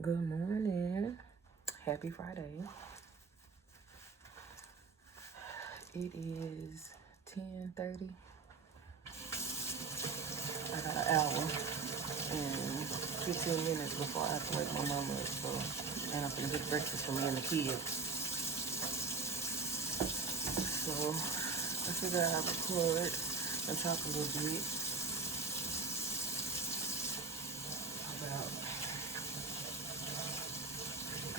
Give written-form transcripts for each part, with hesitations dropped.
Good morning. Happy Friday. It is 10:30. I got an hour and 15 minutes before I have to wake my mama up. So, and I'm gonna get breakfast for me and the kids. So I figured I'd record and talk a little bit about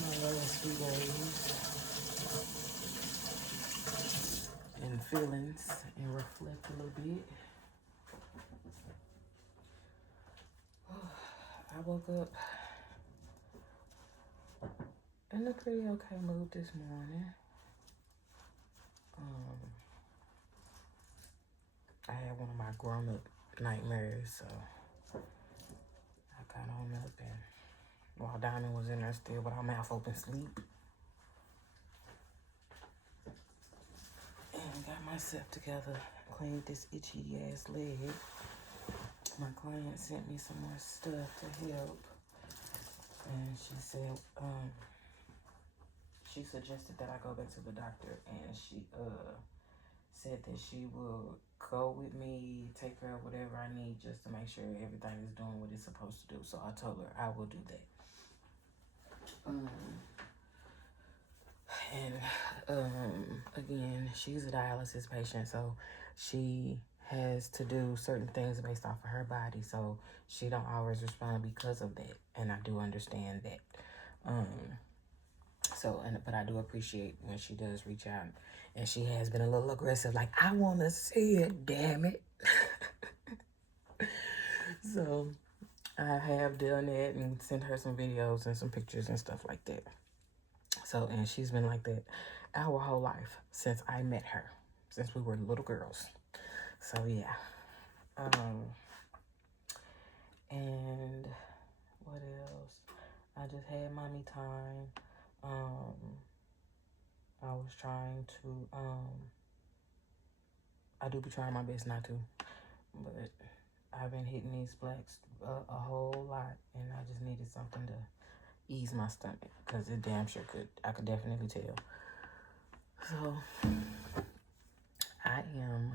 my last few days and feelings and reflect a little bit. I woke up in a pretty okay mood this morning. I had one of my grown-up nightmares, so I got on up and while Diamond was in there still with our mouth open sleep and got myself together, cleaned this itchy ass leg. My client sent me some more stuff to help, and she said she suggested that I go back to the doctor, and she said that she will go with me, take care of whatever I need just to make sure everything is doing what it's supposed to do. So I told her I will do that. Again, she's a dialysis patient, so she has to do certain things based off of her body, so she don't always respond because of that, and I do understand that. But I do appreciate when she does reach out, and she has been a little aggressive, like, I want to see it, damn it. So I have done that and sent her some videos and some pictures and stuff like that. So, and she's been like that our whole life since I met her, since we were little girls. So yeah. And what else? I just had mommy time. I was trying to, I do be trying my best not to, but I've been hitting these blacks a whole lot, and I just needed something to ease my stomach, because it damn sure could. I could definitely tell. So I am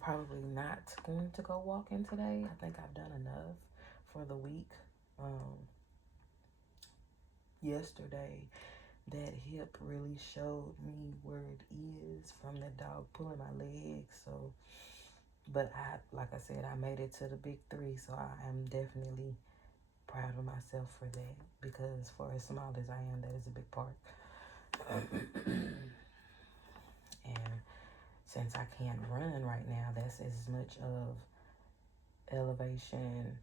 probably not going to go walking today. I think I've done enough for the week. Yesterday, that hip really showed me where it is from the dog pulling my leg. So, but like I said, I made it to the big 3, so I am definitely proud of myself for that, because for as small as I am, that is a big part. And since I can't run right now, that's as much of elevation,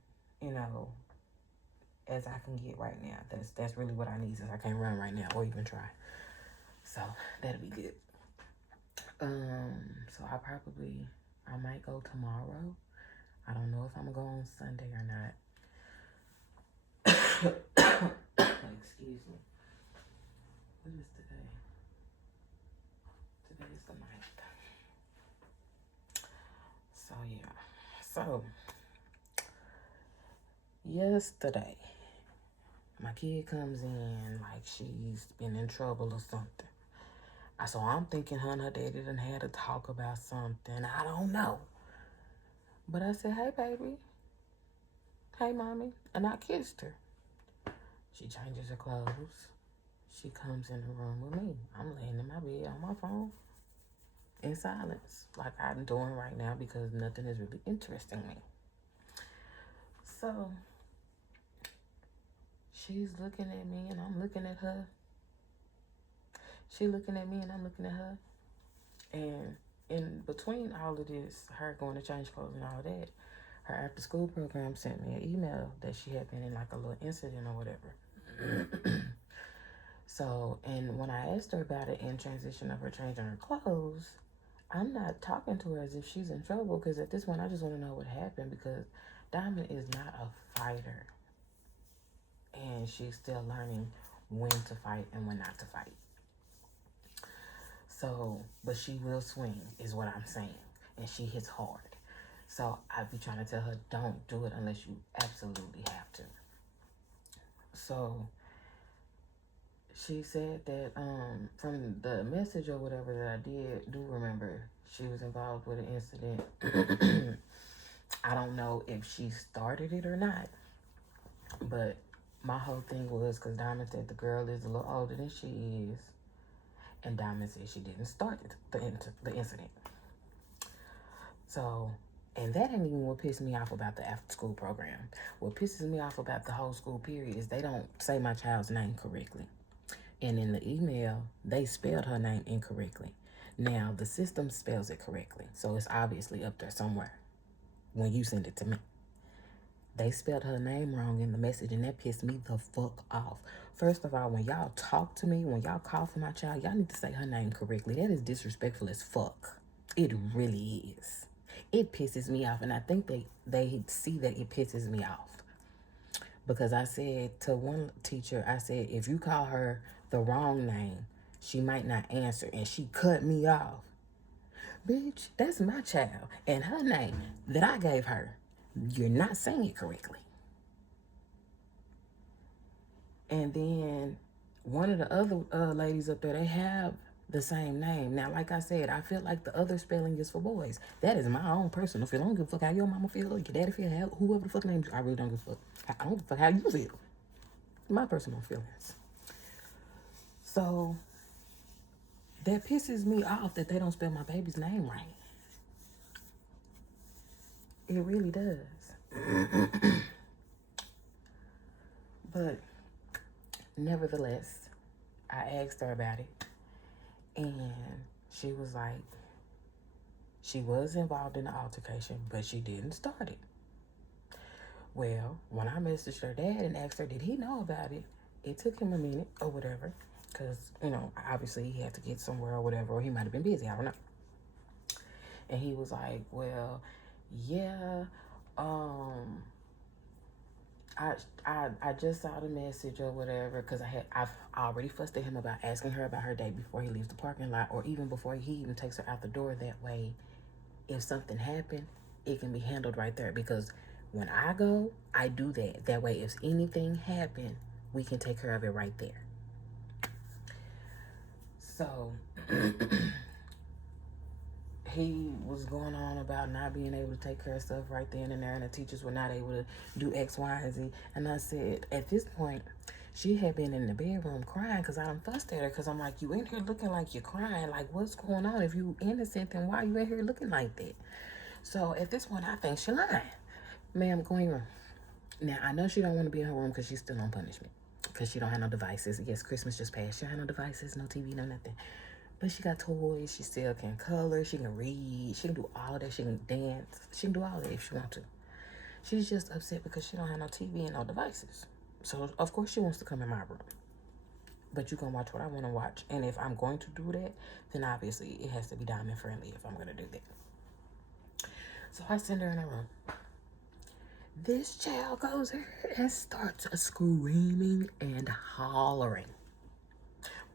as I can get right now. That's really what I need, since I can't run right now or even try. So that'll be good. So I might go tomorrow. I don't know if I'm gonna go on Sunday or not. Excuse me. What is today? Today is the 9th. So yeah. So yesterday, my kid comes in like she's been in trouble or something. So I'm thinking her and her daddy done had a talk about something. I don't know. But I said, hey, baby. Hey, mommy. And I kissed her. She changes her clothes. She comes in the room with me. I'm laying in my bed on my phone in silence, like I'm doing right now, because nothing is really interesting me. So she's looking at me and I'm looking at her. She looking at me and I'm looking at her. And in between all of this, her going to change clothes and all that, her after school program sent me an email that she had been in like a little incident or whatever. So, and when I asked her about it in transition of her changing her clothes, I'm not talking to her as if she's in trouble, because at this point I just want to know what happened, because Diamond is not a fighter, and she's still learning when to fight and when not to fight. So, but she will swing is what I'm saying, and she hits hard. So I be trying to tell her, don't do it unless you absolutely have to. So she said that from the message or whatever that I do remember, she was involved with an incident. I don't know if she started it or not, but my whole thing was because Diamond said the girl is a little older than she is, and Diamond said she didn't start the incident. So, and that ain't even what pissed me off about the after school program. What pisses me off about the whole school period is they don't say my child's name correctly. And in the email, they spelled her name incorrectly. Now, the system spells it correctly, so it's obviously up there somewhere when you send it to me. They spelled her name wrong in the message, and that pissed me the fuck off. First of all, when y'all talk to me, when y'all call for my child, y'all need to say her name correctly. That is disrespectful as fuck. It really is. It pisses me off, and I think they see that it pisses me off. Because I said to one teacher, I said, if you call her the wrong name, she might not answer, and she cut me off. Bitch, that's my child, and her name that I gave her, you're not saying it correctly. And then one of the other ladies up there, they have the same name. Now, like I said, I feel like the other spelling is for boys. That is my own personal feeling. I don't give a fuck how your mama feel, or your daddy feel, whoever the fuck names you. I really don't give a fuck. I don't give a fuck how you feel. My personal feelings. So that pisses me off that they don't spell my baby's name right. It really does. But nevertheless, I asked her about it, and she was like, she was involved in the altercation, but she didn't start it. Well, when I messaged her dad and asked her, did he know about it? It took him a minute or whatever, because, you know, obviously he had to get somewhere or whatever, or he might have been busy, I don't know. And he was like, well, yeah, I just saw the message or whatever, because I've already fussed at him about asking her about her date before he leaves the parking lot, or even before he even takes her out the door. That way, if something happened, it can be handled right there. Because when I go, I do that. That way, if anything happened, we can take care of it right there. So he was going on about not being able to take care of stuff right then and there, and the teachers were not able to do X, Y, and Z. And I said, at this point, she had been in the bedroom crying because I done fussed at her, because I'm like, you in here looking like you're crying. Like, what's going on? If you innocent, then why you in here looking like that? So at this point, I think she lying. Ma'am, go in your room. Now, I know she don't want to be in her room because she's still on punishment, because she don't have no devices. Yes, Christmas just passed. She don't have no devices, no TV, no nothing. But she got toys. She still can color. She can read. She can do all that. She can dance. She can do all that if she wants to. She's just upset because she don't have no TV and no devices. So, of course, she wants to come in my room. But you can watch what I want to watch. And if I'm going to do that, then obviously it has to be diamond friendly if I'm going to do that. So I send her in her room. This child goes here and starts screaming and hollering,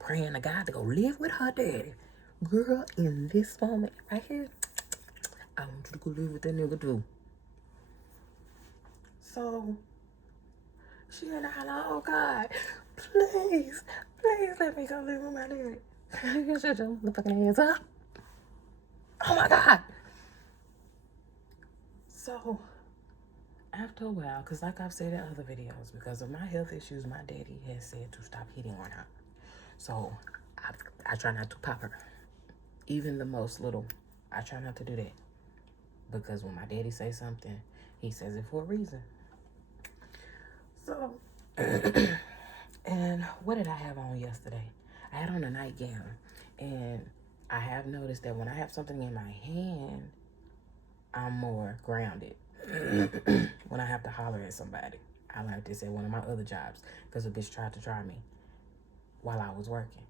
praying to God to go live with her daddy. Girl, in this moment right here, I want you to go live with that nigga too. So she and I like, oh God, please let me go live with my daddy. You shut your motherfucking hands up. Oh my God. So after a while, because like I've said in other videos, because of my health issues, my daddy has said to stop hitting on her. So I try not to pop her. Even the most little, I try not to do that. Because when my daddy says something, he says it for a reason. So, and what did I have on yesterday? I had on a nightgown. And I have noticed that when I have something in my hand, I'm more grounded. When I have to holler at somebody. I learned this at one of my other jobs, because a bitch tried to try me while I was working.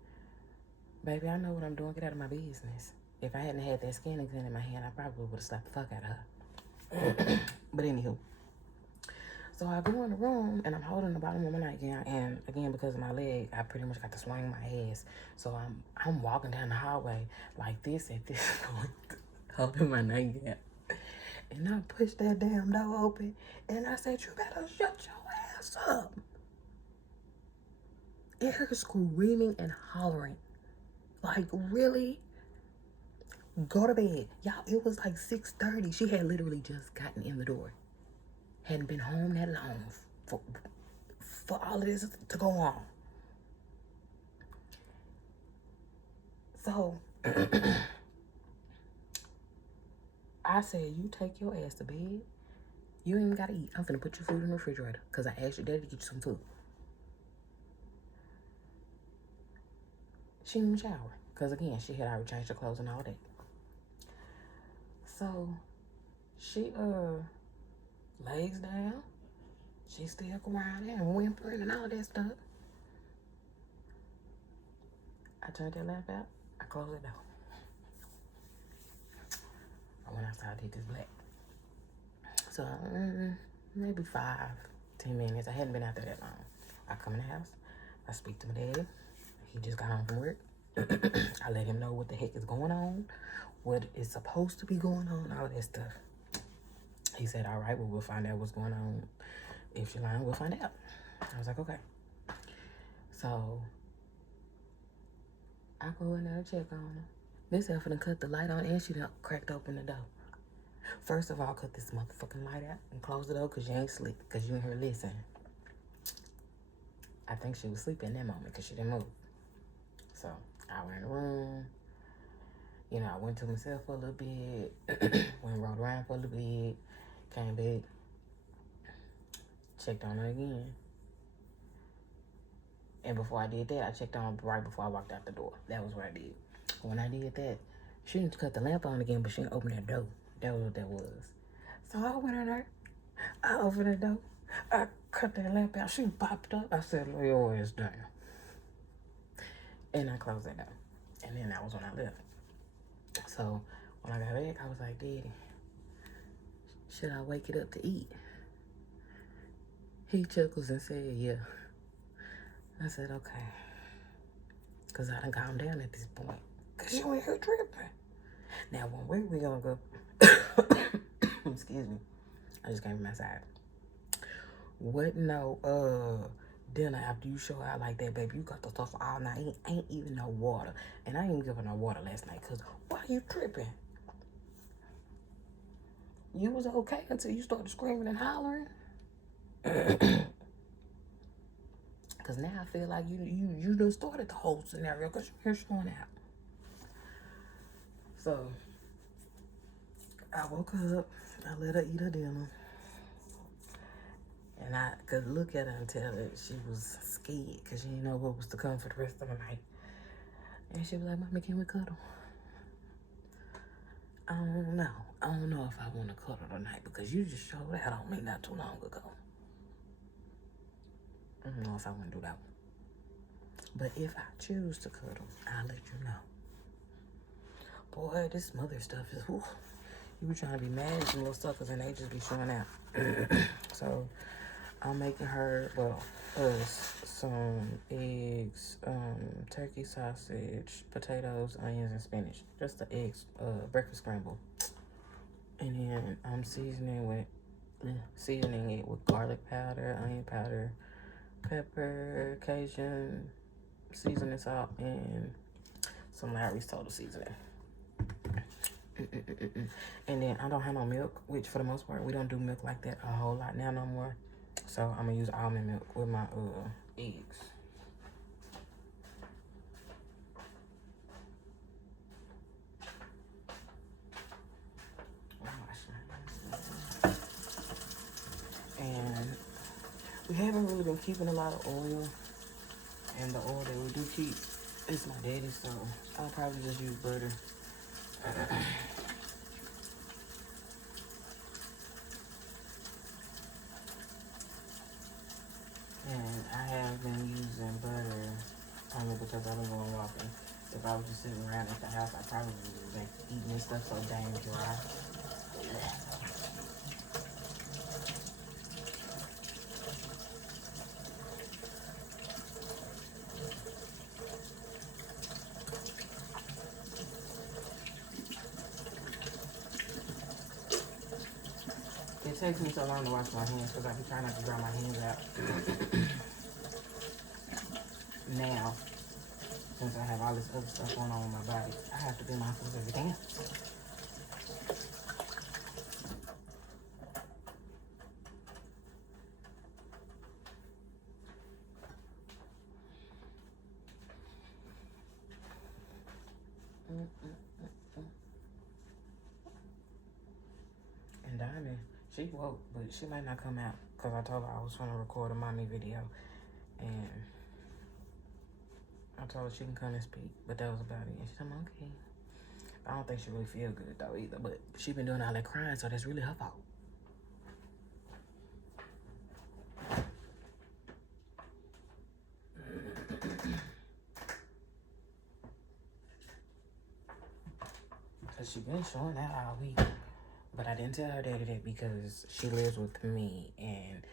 Baby, I know what I'm doing. Get out of my business. If I hadn't had that skin exam in my hand, I probably would have slapped the fuck out of her. But anywho. So I go in the room, and I'm holding the bottom of my nightgown. And again, because of my leg, I pretty much got to swing my ass. So I'm walking down the hallway like this at this point, holding my nightgown. And I pushed that damn door open. And I said, you better shut your ass up. And her screaming and hollering. Like, really? Go to bed. Y'all, it was like 6:30. She had literally just gotten in the door. Hadn't been home that long for all of this to go on. So, I said, you take your ass to bed. You ain't even gotta eat. I'm finna put your food in the refrigerator because I asked your daddy to get you some food. She didn't even shower because, again, she had already changed her clothes and all that. So, she, lays down. She still crying and whimpering and all that stuff. I turned that lamp out. I closed it door. I went outside to hit this black. So, maybe 5-10 minutes. I hadn't been out there that long. I come in the house. I speak to my daddy. He just got home from work. I let him know what the heck is going on, what is supposed to be going on, all of that stuff. He said, all right, well, we'll find out what's going on. If you're lying, we'll find out. I was like, okay. So, I go in there to check on her. This elf done cut the light on and she done cracked open the door. First of all, cut this motherfucking light out and close the door because you ain't sleep, because you ain't heard listen. I think she was sleeping in that moment because she didn't move. So, I went in the room. You know, I went to myself for a little bit. Went and rolled around for a little bit. Came back. Checked on her again. And before I did that, I checked on her right before I walked out the door. That was what I did. When I did that, she didn't cut the lamp on again, but she didn't open that door. That was what that was. So I went in there. I opened the door. I cut that lamp out. She popped up. I said, lay your ass down. And I closed that door. And then that was when I left. So when I got back, I was like, Daddy, should I wake it up to eat? He chuckles and said, yeah. I said, okay. Because I done calmed down at this point. Because you ain't here tripping. Now, where we going to go? Excuse me. I just came from my side. What no dinner after you show out like that, baby? You got the stuff all night. Ain't even no water. And I ain't even give her no water last night because why you tripping? You was okay until you started screaming and hollering. Because now I feel like you done started the whole scenario because you're showing out. So, I woke up. I let her eat her dinner. And I could look at her and tell that she was scared because she didn't know what was to come for the rest of the night. And she was like, Mommy, can we cuddle? I don't know. I don't know if I want to cuddle tonight because you just showed out on me not too long ago. I don't know if I want to do that one. But if I choose to cuddle, I'll let you know. Boy, this mother stuff is, whew. You be trying to be mad at some little suckers and they just be showing out. So, I'm making her, well, us, some eggs, turkey sausage, potatoes, onions, and spinach. Just the eggs, breakfast scramble. And then I'm seasoning it with garlic powder, onion powder, pepper, Cajun seasoning salt, and some Lawry's total seasoning. And then I don't have no milk, which for the most part we don't do milk like that a whole lot now no more. So I'm gonna use almond milk with my eggs. And we haven't really been keeping a lot of oil, and the oil that we do keep is my daddy's, so I'll probably just use butter. And I have been using butter only because I've been going walking. If I was just sitting around at the house, I probably would have been eating this stuff so dang dry. It takes me so long to wash my hands because I be trying not to dry my hands out. Now, since I have all this other stuff going on with my body, I have to be mindful of everything else. And Diamond, she woke, but she might not come out because I told her I was trying to record a mommy video. And I told her she can come and speak, but that was about it. And she said, okay. I don't think she really feel good though either, but she been doing all that crying, so that's really her fault. Cause she been showing out all week, but I didn't tell her daddy that because she lives with me, and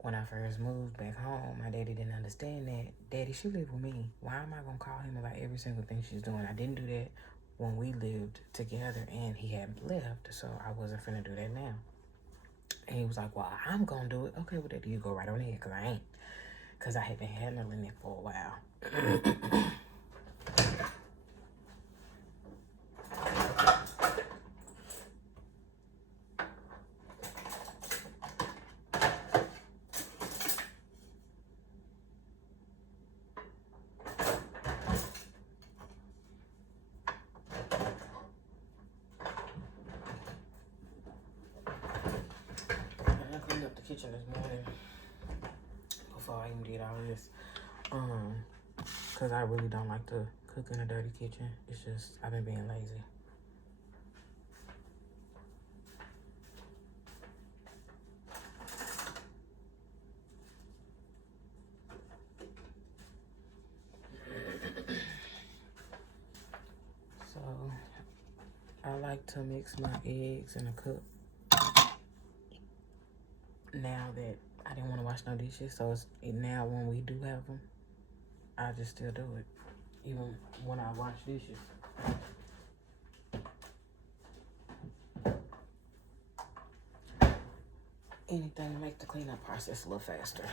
when I first moved back home, my daddy didn't understand that. Daddy, she live with me. Why am I gonna call him about every single thing she's doing? I didn't do that when we lived together and he had left, so I wasn't finna do that now. And he was like, well, I'm gonna do it. Okay, well, Daddy, you go right on ahead, because I ain't. Because I had been handling it for a while. Up the kitchen this morning before I even did all this, because I really don't like to cook in a dirty kitchen. It's just I've been being lazy. So I like to mix my eggs in a cup. Now that I didn't want to wash no dishes, so now when we do have them, I just still do it, even when I wash dishes. Anything to make the cleanup process a little faster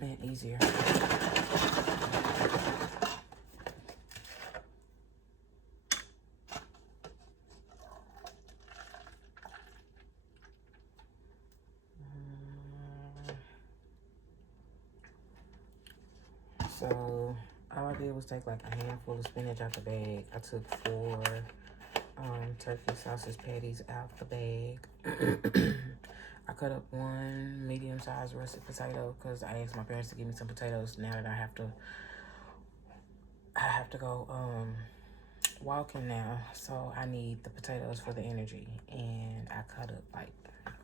and easier. So all I did was take like a handful of spinach out the bag. I took 4 turkey sausage patties out the bag. I cut up 1 medium-sized russet potato because I asked my parents to give me some potatoes now that I have to go walking now, so I need the potatoes for the energy. And I cut up like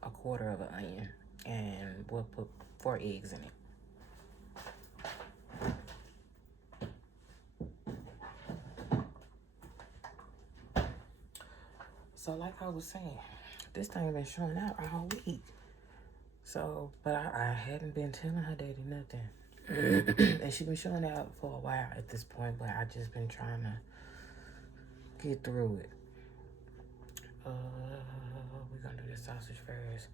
a 1/4 of an onion, and we'll put 4 eggs in it. So like I was saying, this thing been showing out all week. So, but I hadn't been telling her daddy nothing. And she been showing out for a while at this point, but I just been trying to get through it. We're gonna do the sausage first.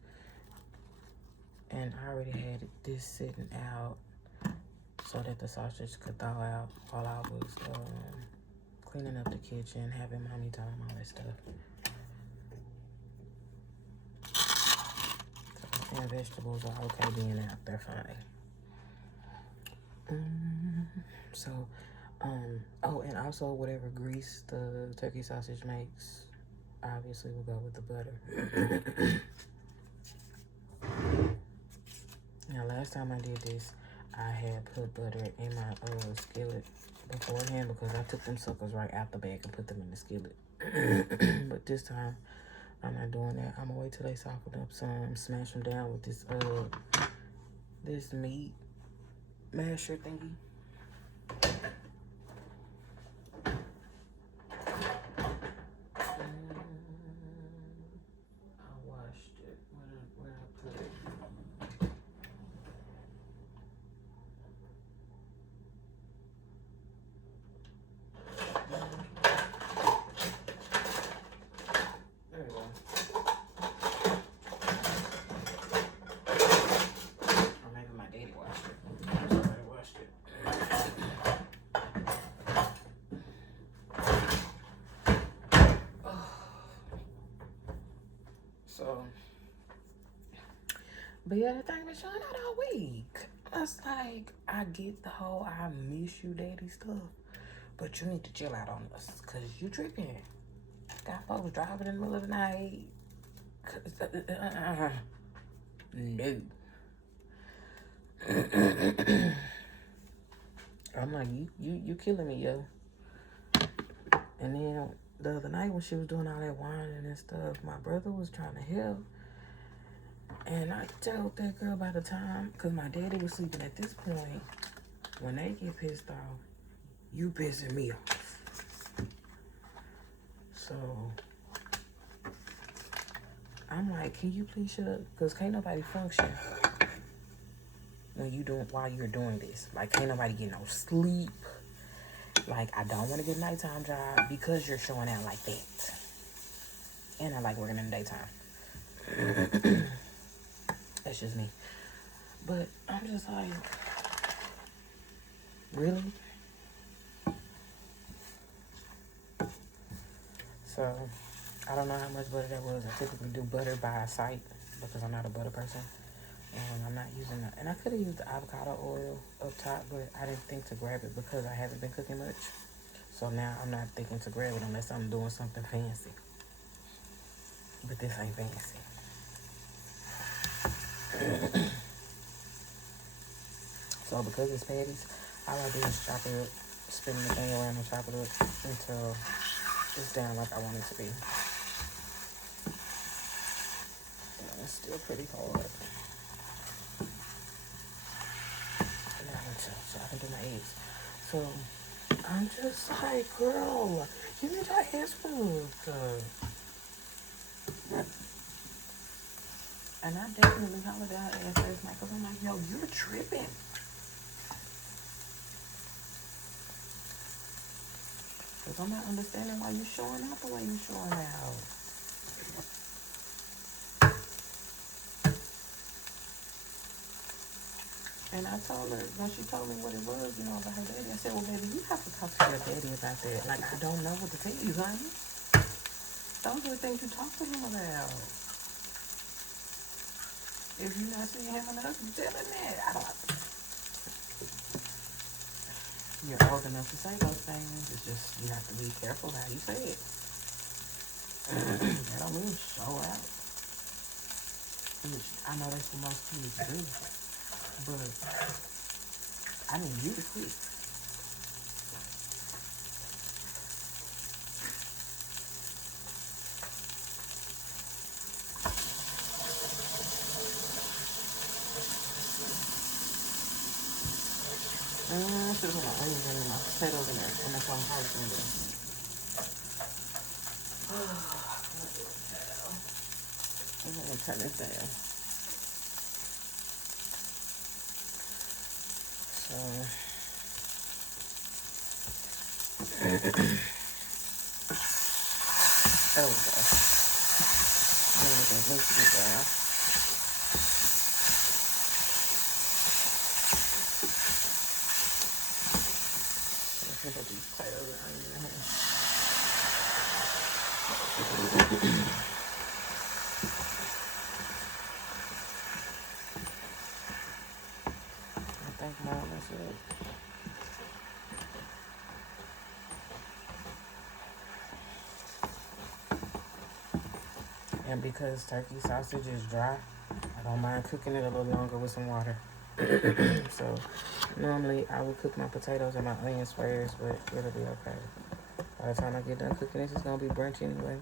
And I already had this sitting out so that the sausage could thaw out while I was cleaning up the kitchen, having mommy time, all that stuff. And vegetables are okay being out, they're fine. Oh, and also whatever grease the turkey sausage makes, obviously we'll go with the butter. Now, last time I did this, I had put butter in my skillet beforehand because I took them suckers right out the bag and put them in the skillet. But this time, I'm not doing that. I'm gonna wait till they soften up some, smash them down with this this meat masher thingy. I washed it. Where I put it? There we go. So, but yeah, the thing been showing out all week. It's like, I get the whole I miss you daddy stuff, but you need to chill out on us, cause you tripping. Got folks driving in the middle of the night. No. I'm like, you killing me, yo. And then the other night when she was doing all that whining and stuff, my brother was trying to help. And I told that girl by the time, because my daddy was sleeping at this point, when they get pissed off, you pissing me off. So I'm like, can you please shut up? Because can't nobody function while you're doing this. Like, can't nobody get no sleep. Like, I don't want to get a nighttime job because you're showing out like that. And I like working in the daytime. That's just me. But I'm just like, really? So, I don't know how much butter that was. I typically do butter by sight because I'm not a butter person. And I'm not using that. And I could have used the avocado oil up top, but I didn't think to grab it because I haven't been cooking much. So now I'm not thinking to grab it unless I'm doing something fancy. But this ain't fancy. So because it's patties, all I do is chop it up, spin the thing around and chop it up until it's down like I want it to be. And it's still pretty hard. So I can do my eggs. So I'm just like, girl, you need your hands moved. And I definitely hollered out at first night because I'm like, yo, you're tripping. Because I'm not understanding why you showing out the way you showing out. And I told her, when she told me what it was, about her daddy, I said, well, baby, you have to talk to your daddy about that. Like, I don't know what to tell you, honey. Those are the things you talk to him about. If you're not seeing him enough, you tell him that. You're old enough to say those things. It's just, you have to be careful how you say it. That don't mean show out. Which I know that's what most kids do. But I need you to quit. I should have put my onions in my potatoes in there, and that's why I'm probably going to do. I'm going to turn this down. So, there we go. Everything needs to be down. Let's put these potatoes in here. I think more or less it. And because turkey sausage is dry, I don't mind cooking it a little longer with some water. So normally I would cook my potatoes and my onions first, but it'll be okay. By the time I get done cooking this, it's gonna be brunch anyway.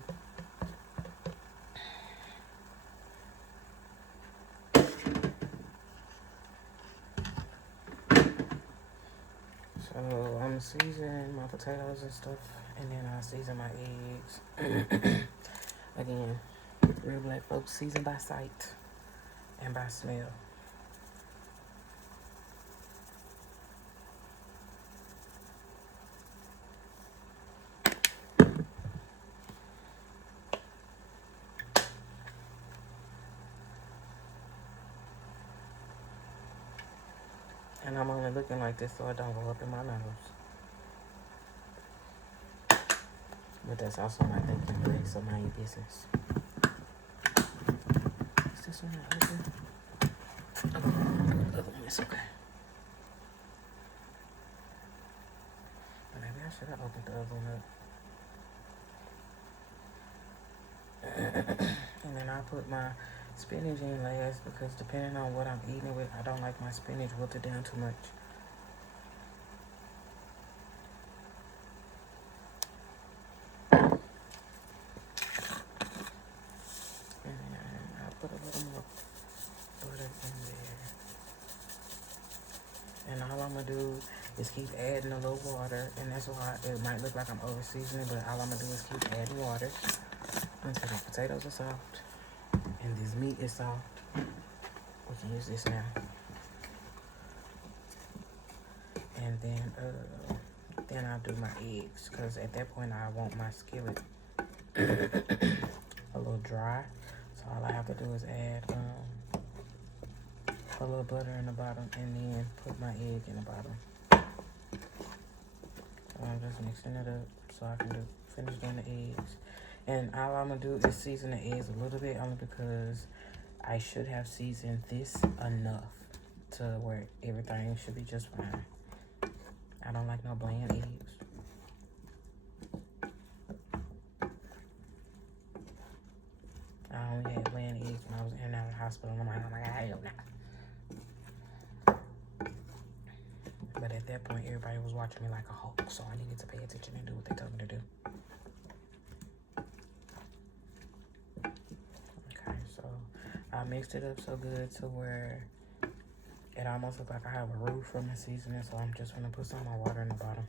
So I'm seasoning my potatoes and stuff, and then I'll season my eggs. Again, real black folks season by sight and by smell. And I'm only looking like this so it don't go up in my nose. But that's also my thinking place, so mind your business. And then I put my spinach in last because depending on what I'm eating with, I don't like my spinach wilted down too much. And then I put a little more butter in there. And all I'm gonna do is keep adding a little water, and that's why it might look like I'm over seasoning, but all I'm gonna do is keep adding water until the potatoes are soft and this meat is soft. We can use this now. And then I'll do my eggs, because at that point I want my skillet a little dry. So all I have to do is add a little butter in the bottom and then put my egg in the bottom. So I'm just mixing it up so I can finish doing the eggs. And all I'm gonna do is season the eggs a little bit, only because I should have seasoned this enough to where everything should be just fine. I don't like no bland eggs. I only had bland eggs when I was in and out of the hospital. And I'm like, oh my God, hell no. But at that point, everybody was watching me like a hawk, so I needed to pay attention and do what they told me to do. Okay, so I mixed it up so good to where it almost looks like I have a roof from the seasoning, so I'm just gonna put some more water in the bottom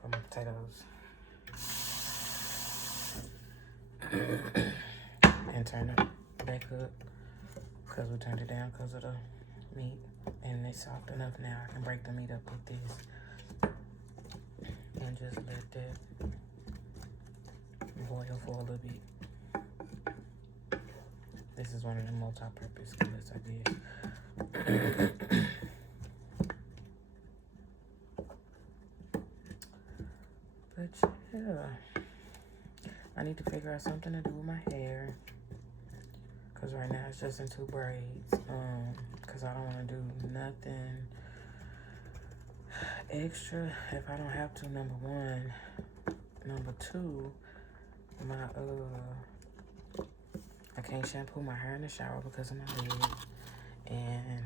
for my potatoes. And turn it back up because we turned it down because of the meat. And it's soft enough now. I can break the meat up with this and just let that boil for a little bit. This is one of the multi-purpose skillets I did. But yeah, I need to figure out something to do with my hair, because right now it's just in 2 braids. Because I don't want to do nothing extra if I don't have to, number one. Number two, I can't shampoo my hair in the shower because of my leg, and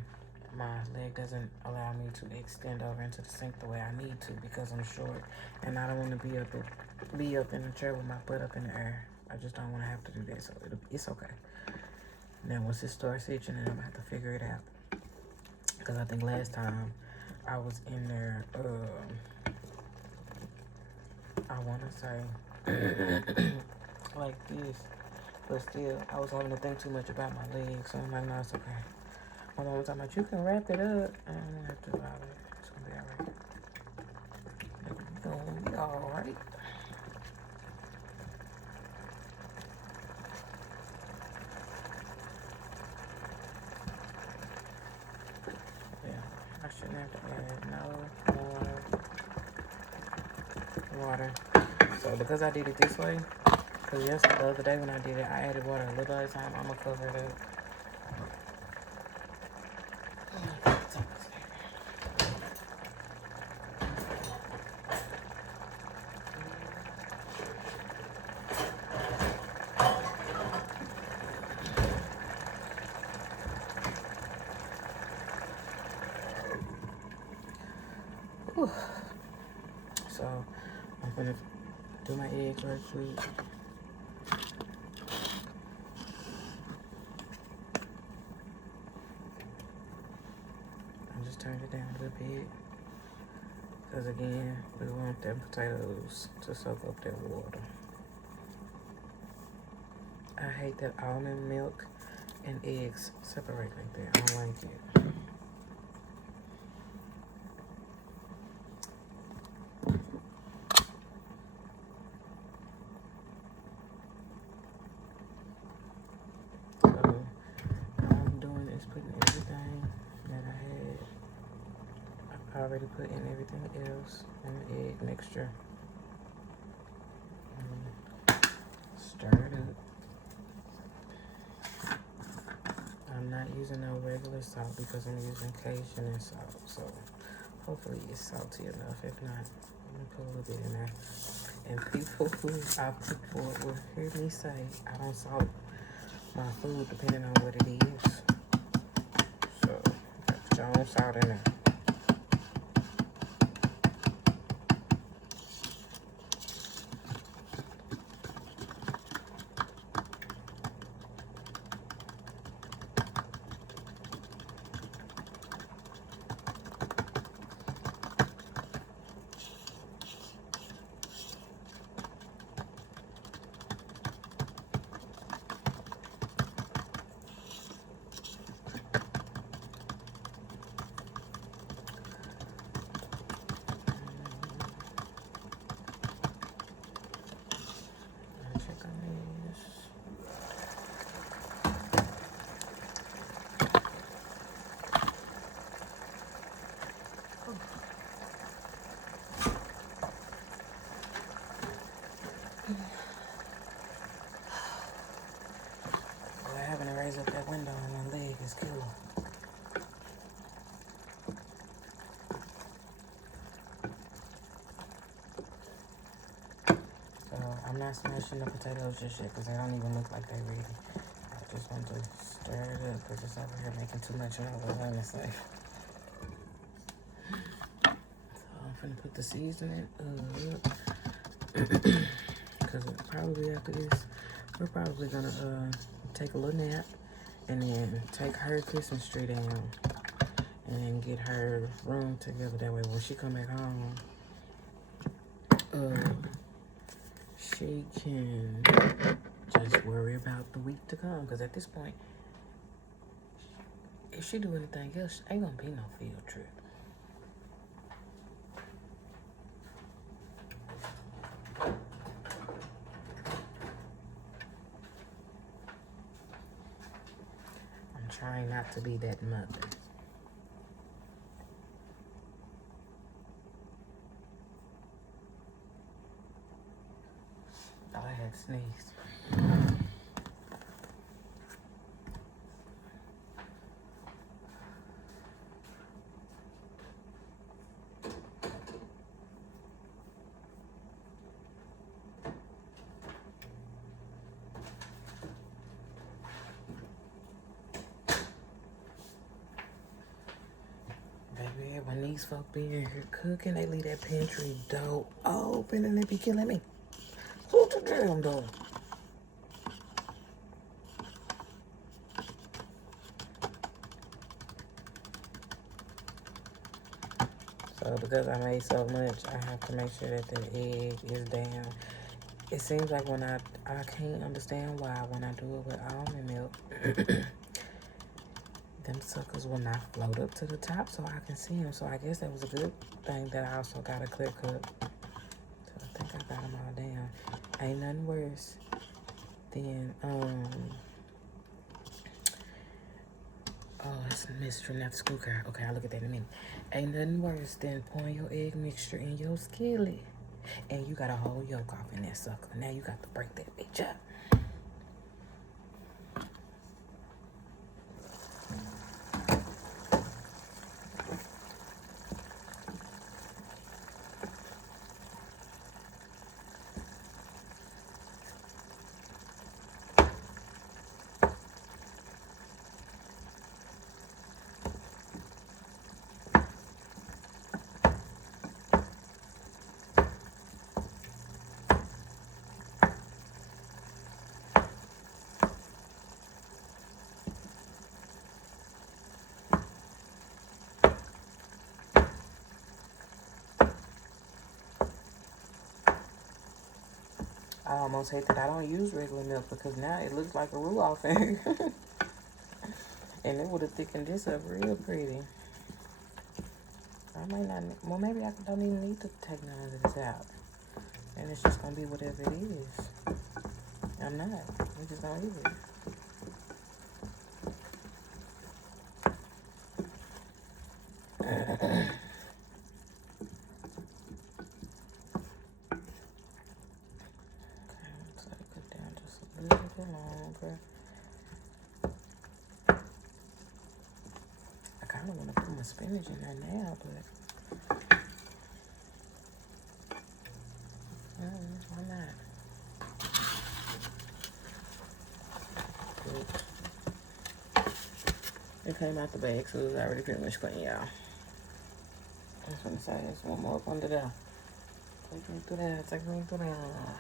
my leg doesn't allow me to extend over into the sink the way I need to because I'm short, and I don't want to be up in the chair with my butt up in the air. I just don't want to have to do that, so it's okay. Now once it starts itching, then I'm gonna have to figure it out, because I think last time I was in there, I want to say like this, but still I was having to think too much about my legs, so I'm like, no, it's okay. My mom was talking about, you can wrap it up. I don't have to do all that. It's gonna be alright. It's gonna be alright. Yeah, I shouldn't have to add no more water. So because I did it this way, because the other day when I did it, I added water a little at a time. I'm gonna cover it up. Whew. So I'm gonna do my eggs right quick. I just turned it down a little bit because again, we want them potatoes to soak up that water. I hate that almond milk and eggs separate like that. I don't like it. So all I'm doing is putting everything that I had. I've already put in everything else in the egg mixture. Stir it up. I'm not using no regular salt because I'm using Cajun salt, so hopefully it's salty enough. If not, I'm gonna put a little bit in there. And people who I people will hear me say I don't salt my food depending on what it is. So put your own salt in there. Check on this. Boy, having to raise up that window on my leg is killing. So I'm not smashing the potatoes just yet because they don't even look like they're ready. I just want to stir it up because it's over here making too much noise, honestly. So I'm finna put the seasoning up because probably after this, we're probably gonna take a little nap and then take her Christmas tree down and then get her room together. That way when she come back home, she can just worry about the week to come. Because at this point, if she do anything else, ain't gonna be no field trip. I'm trying not to be that mother. Oh, I had sneezed. Baby, when these folk be in here cooking, they leave that pantry door open and they be killing me. Who the damn door? So because I made so much, I have to make sure that the egg is down. It seems like when I can't understand why when I do it with almond milk, them suckers will not float up to the top so I can see them. So I guess that was a good thing that I also got a clear cut. So I think I got them all down. Ain't nothing worse than, oh, it's Mr. Neff School Car. Okay, I'll look at that in a minute. Ain't nothing worse than pouring your egg mixture in your skillet. And you got a whole yolk off in that sucker. Now you got to break that bitch up. I almost hate that I don't use regular milk because now it looks like a roux in here. And it would have thickened this up real pretty. I might not, well, maybe I don't even need to take none of this out. And it's just going to be whatever it is. I'm not. I'm just going to eat it. Okay, so I put down just a little bit longer. I kind of want to put my spinach in there now, but good. It came out the bag, so it was already pretty much clean, y'all. I just want to say, there's one more up under there. Take me through that, take me through that.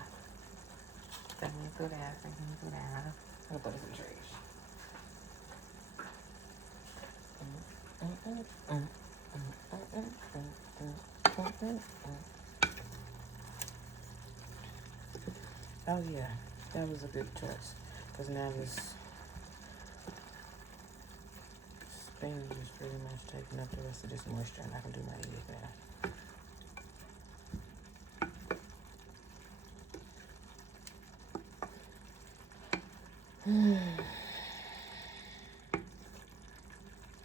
Take me through that, take me through that. I'll throw this in the trash. Oh yeah, that was a good choice. Because now this spinach is pretty much taking up the rest of this moisture and I can do my egg now.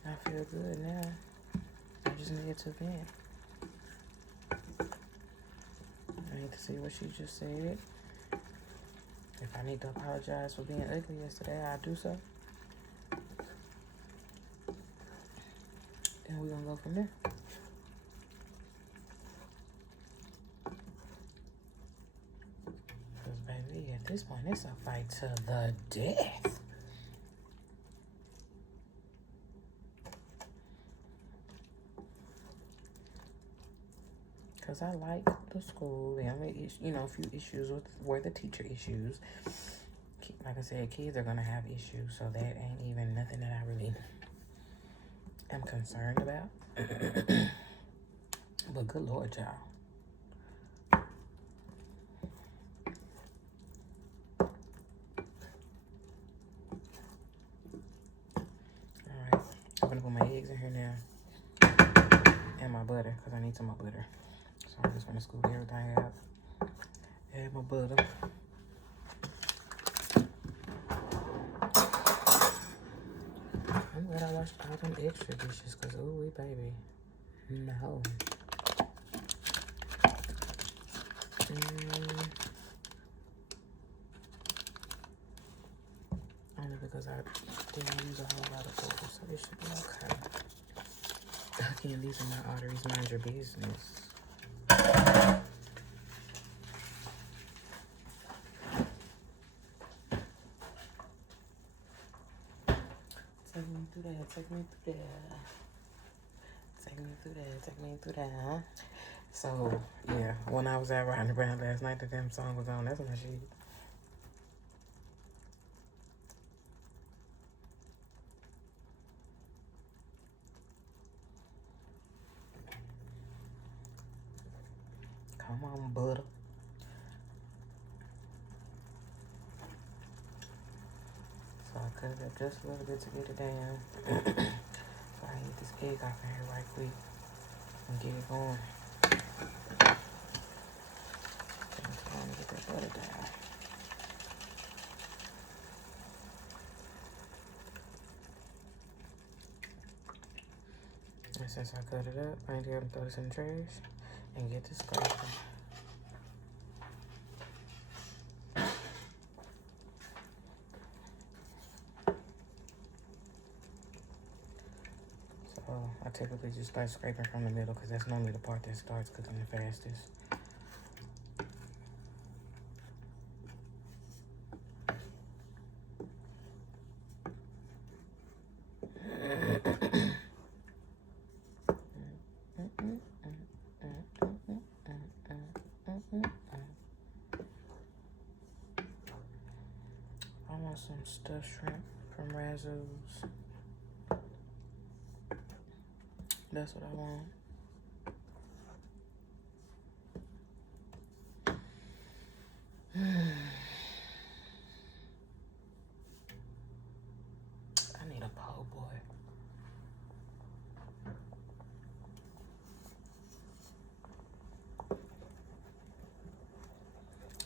I feel good now. I just need to vent. I need to see what she just said. If I need to apologize for being ugly yesterday, I'll do so. And we're gonna go from there. Because baby, at this point, it's a fight to the death. Because I like the school. The only, a few issues were the teacher issues. Like I said, kids are going to have issues. So that ain't even nothing that I really am concerned about. But good Lord, y'all. Alright. I'm going to put my eggs in here now. And my butter. Because I need some more butter. So I'm just going to scoop everything out. Add my butter. I'm glad I washed all them extra dishes because, ooh, baby. No. Only because I didn't use a whole lot of oil, so it should be okay. Again, these are my arteries. Mind your business. Take me through that, take me through that. Take me through that, take me through that. So, yeah, when I was out riding around last night, the damn song was on. That's my shit. Come on, butter. So I cut it up just a little bit to get it down. So I get this egg off in here right quick and get it going. I'm trying to get that butter down. And since I cut it up, I need to go and throw this in the trash and get this scraper. So I typically just start scraping from the middle because that's normally the part that starts cooking the fastest. I want some stuffed shrimp from Razzo's. That's what I want. I need a po' boy.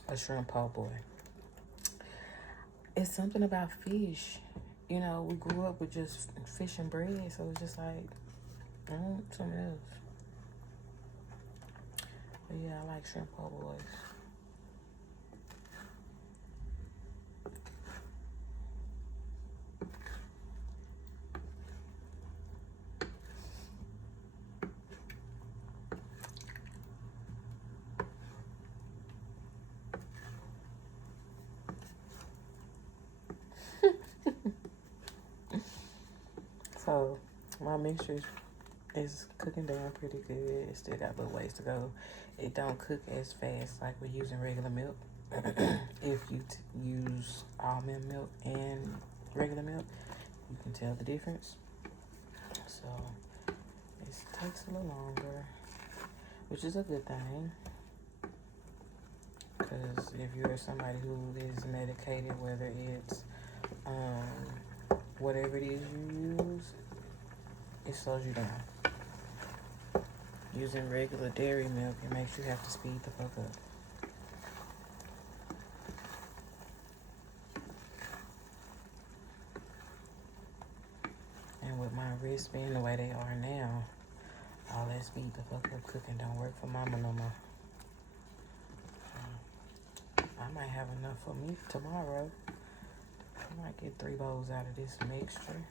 A shrimp po' boy. It's something about fish. You know, we grew up with just fish and bread, so it's just like, I want something else. But yeah, I like shrimp po' boys. So my mixture is cooking down pretty good. It still got a little ways to go. It don't cook as fast like we're using regular milk. If you use almond milk and regular milk, you can tell the difference. So it takes a little longer, which is a good thing. Because if you're somebody who is medicated, whether it's whatever it is you use, it slows you down. Using regular dairy milk, it makes you have to speed the fuck up. And with my wrists being the way they are now, all that speed the fuck up cooking don't work for mama no more. I might have enough for me tomorrow. I might get 3 bowls out of this mixture.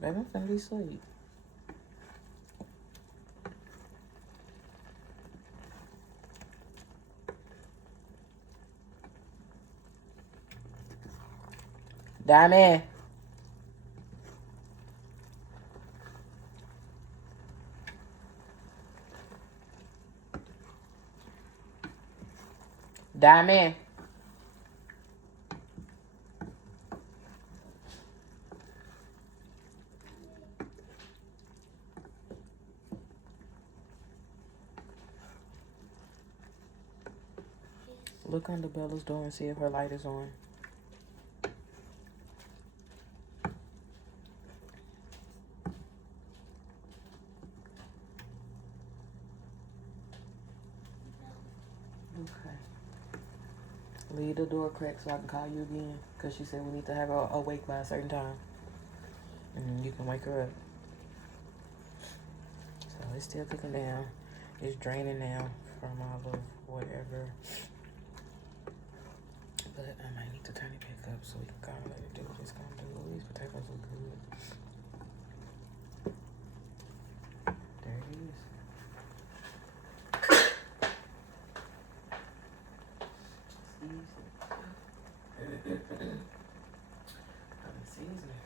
Baby, I'm finna be asleep. Diamond. Diamond. Look under Bella's door and see if her light is on. Okay. Leave the door cracked so I can call you again. Because she said we need to have her awake by a certain time. And you can wake her up. So it's still cooking down. It's draining now from all of whatever. But I might need to turn it back up so we can go and let it do what it's going to do. These potatoes look good. There it is. Season it.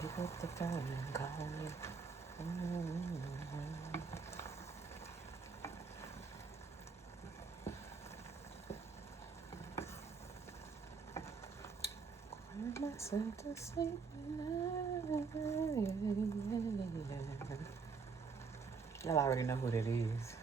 Pick up the phone and call me. Cry myself to sleep. Y'all already know who that is.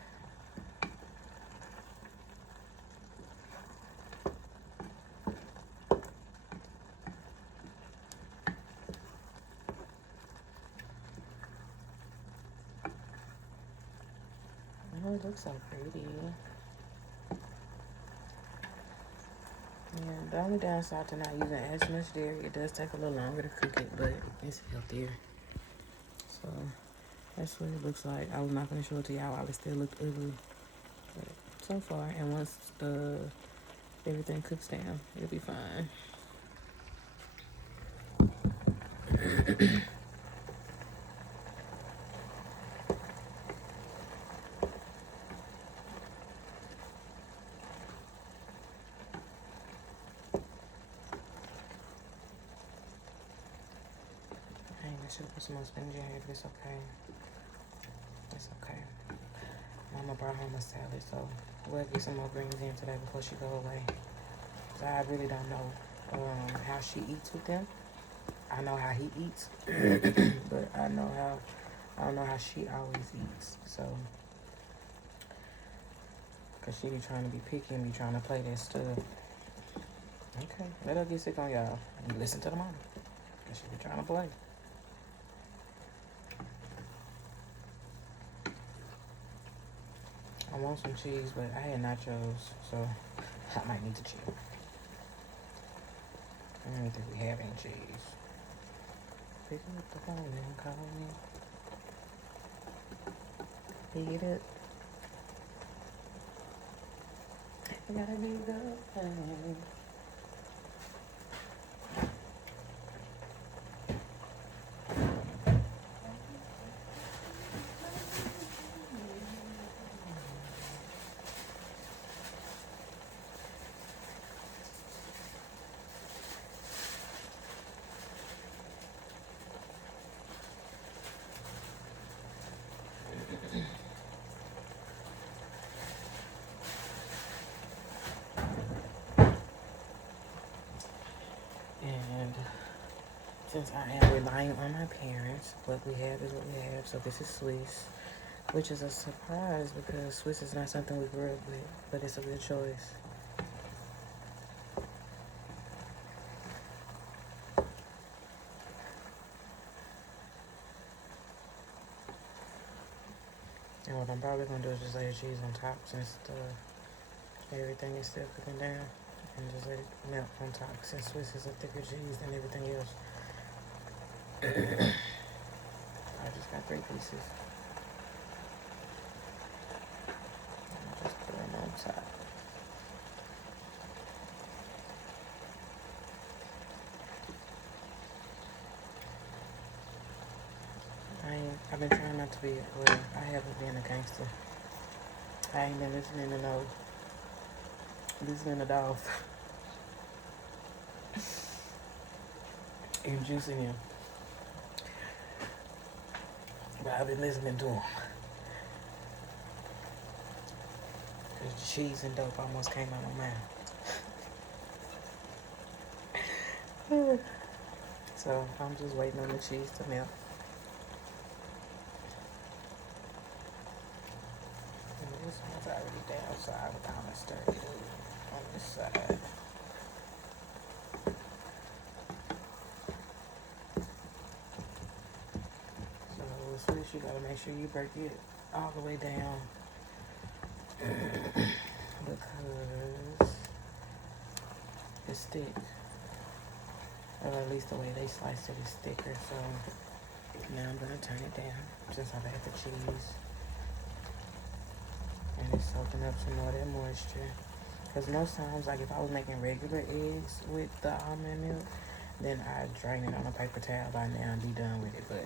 Oh, it looks so pretty. Yeah, the only downside to not using as much dairy, it does take a little longer to cook it, but it's healthier. So that's what it looks like. I was not going to show it to y'all while it still looked ugly. But so far, and once everything cooks down, it'll be fine. I should put some more spinach in here, but it's okay. It's okay. Mama brought home a salad, so we'll get some more greens in today before she go away. So I really don't know how she eats with them. I know how he eats, but I don't know how she always eats. So, cause she be trying to be picky and be trying to play that stuff. Okay, let her get sick on y'all. You listen to the mama, cause she be trying to play. I want some cheese, but I had nachos, so I might need to chill. I don't think we have any cheese. Pick up the phone and call me. Pick it up. I gotta be the And since I am relying on my parents, what we have is what we have. So this is Swiss, which is a surprise because Swiss is not something we grew up with, but it's a good choice. And what I'm probably gonna do is just lay the cheese on top since everything is still cooking down, and just let it melt on top since Swiss is a thicker cheese than everything else. I just got 3 pieces. I'll just put them on top. I've been trying not to be, well, I haven't been a gangster. I ain't been listening to Dolph and Juicy him. But I've been listening to him. Cause the cheese and dope almost came out my mouth. So I'm just waiting on the cheese to melt. And this one's already downside without a sturdy on this side. So with Swiss, you gotta make sure you break it all the way down because it's thick. Or at least the way they slice it is thicker. So now I'm gonna turn it down since I've had the cheese. And it's soaking up some more of that moisture. Because most times, like if I was making regular eggs with the almond milk, then I'd drain it on a paper towel by now and be done with it. But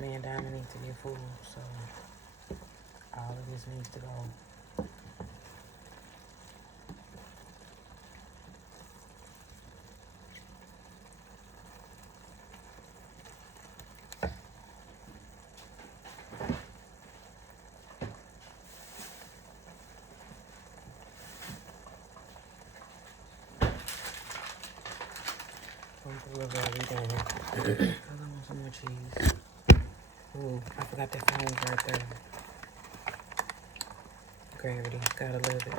me and Diamond need to get food, so all of this needs to go. Put a little bit down. I want some more cheese. Ooh, I forgot that phone right there. Gravity, gotta love it.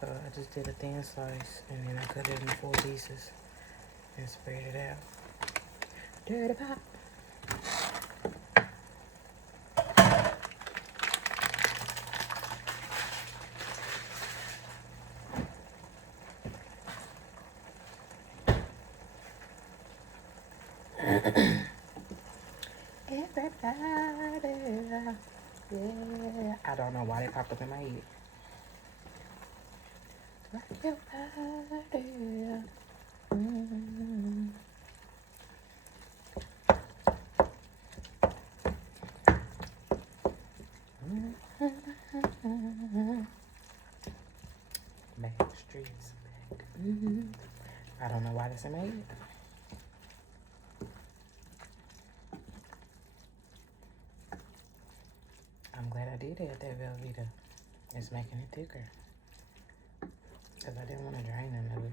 So I just did a thin slice and then I cut it in 4 pieces and spread it out. Dirty pop. Everybody, yeah. I don't know why they popped up in my head. Rock your body. Back streets. Back. I don't know why this in my head. I'm glad I did add that Velveeta. It's making it thicker. Because I didn't want to drain none of it.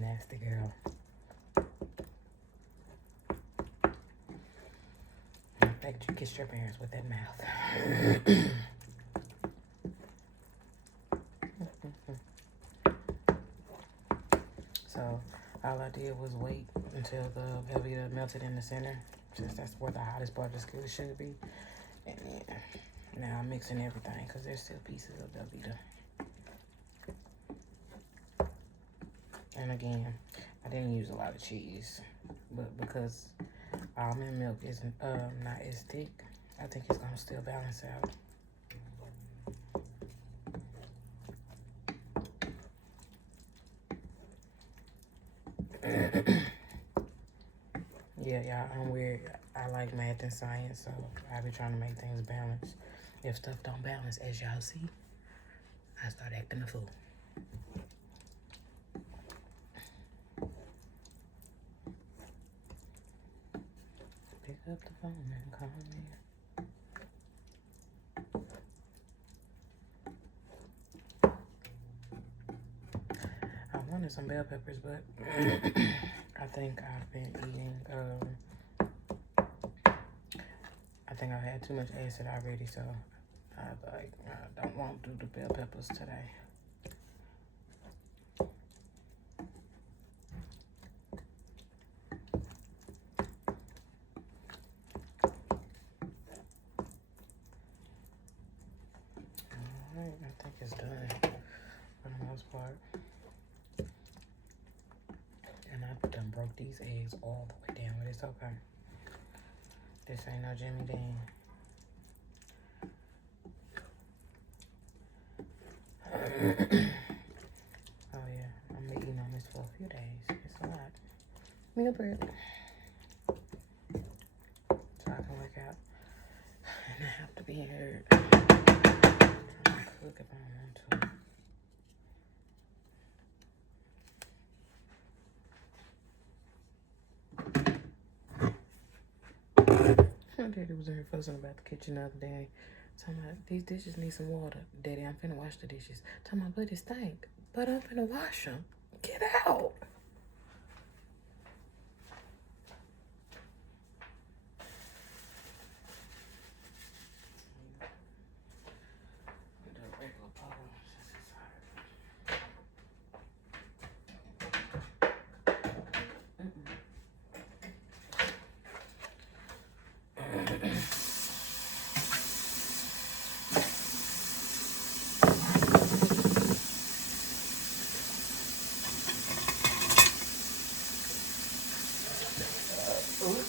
Nasty girl. In fact, you kiss your parents with that mouth. So all I did was wait until the Velveeta melted in the center, since that's where the hottest part of the skillet should be. And then now I'm mixing everything because there's still pieces of Velveeta. And again, I didn't use a lot of cheese, but because almond milk isn't not as thick, I think it's gonna still balance out. Yeah, y'all, I'm weird. I like math and science, so I be trying to make things balance. If stuff don't balance, as y'all see, I start acting a fool. Pick up the phone and call me. I wanted some bell peppers, but I think I've been eating, I think I've had too much acid already, so I don't want to do the bell peppers today. Alright, I think it's done for the most part. And I done broke these eggs all the way down, but it's okay. This ain't no Jimmy Dean. Oh yeah, I'm gonna be eating on this for a few days. It's a lot. Meal prep. So I can work out. And I have to be here. I can cook if I want to. My daddy was in here fussing about the kitchen the other day. Talking about, these dishes need some water. Daddy, I'm finna wash the dishes. Talking about, but it stink. But I'm finna wash them. Get out.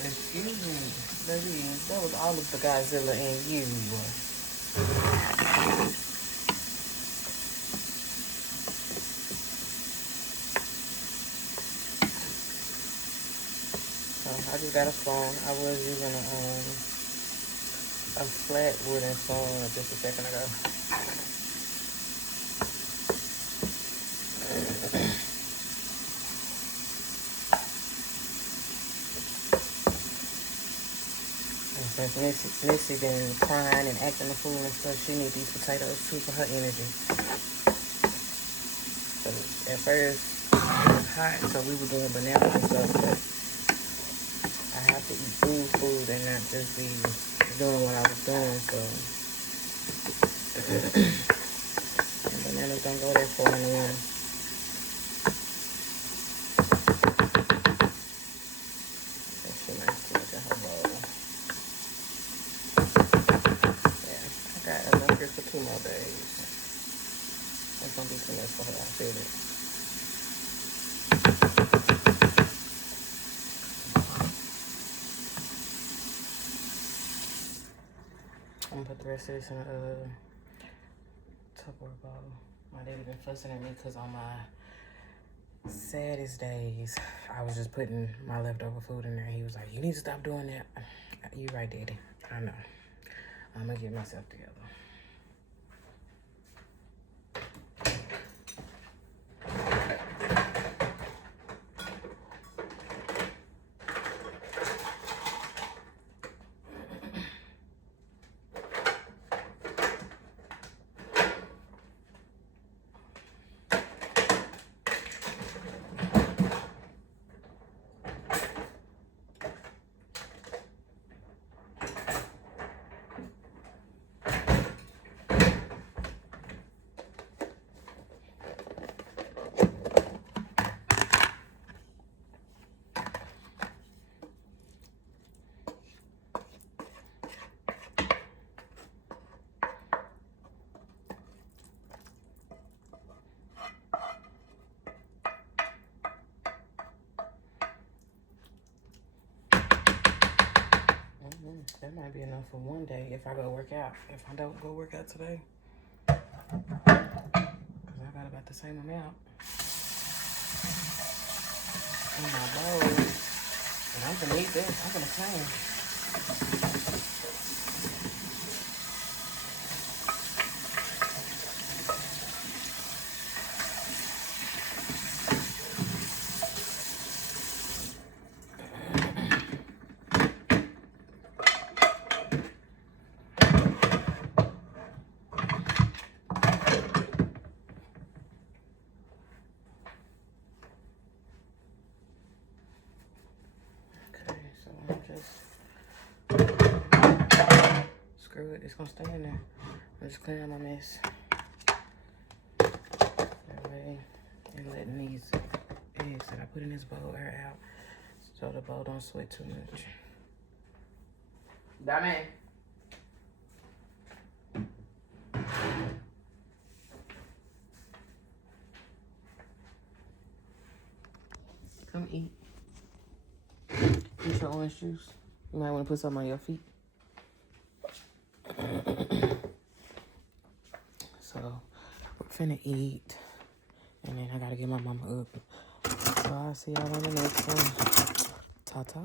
Excuse me, baby, that was all of the Godzilla in you. So I just got a phone. I was using a flat wooden phone just a second ago. Since Missy been crying and acting a fool and stuff, she needs these potatoes too for her energy. So at first it was hot, so we were doing bananas and stuff, but I have to eat food and not just be doing what I was doing, so and bananas don't go that far in the morning. For 2 more days. That's gonna be too much for her. I feel it. I'm gonna put the rest of this in a Tupperware bowl. My daddy been fussing at me because on my saddest days, I was just putting my leftover food in there. He was like, "You need to stop doing that." You right, Daddy. I know. I'm gonna get myself together. That might be enough for one day if I go work out. If I don't go work out today, because I got about the same amount in my bowl. And I'm gonna eat this. I'm gonna clean. Okay, so I'm just screw it. It's gonna stay in there. I'm just cleaning my mess. That way, and letting these eggs that I put in this bowl air out, so the bowl don't sweat too much. Dame. Come eat. Eat your orange juice. You might want to put something on your feet. So, we're finna eat. And then I gotta get my mama up. So I'll see y'all on the next one. Ta-ta.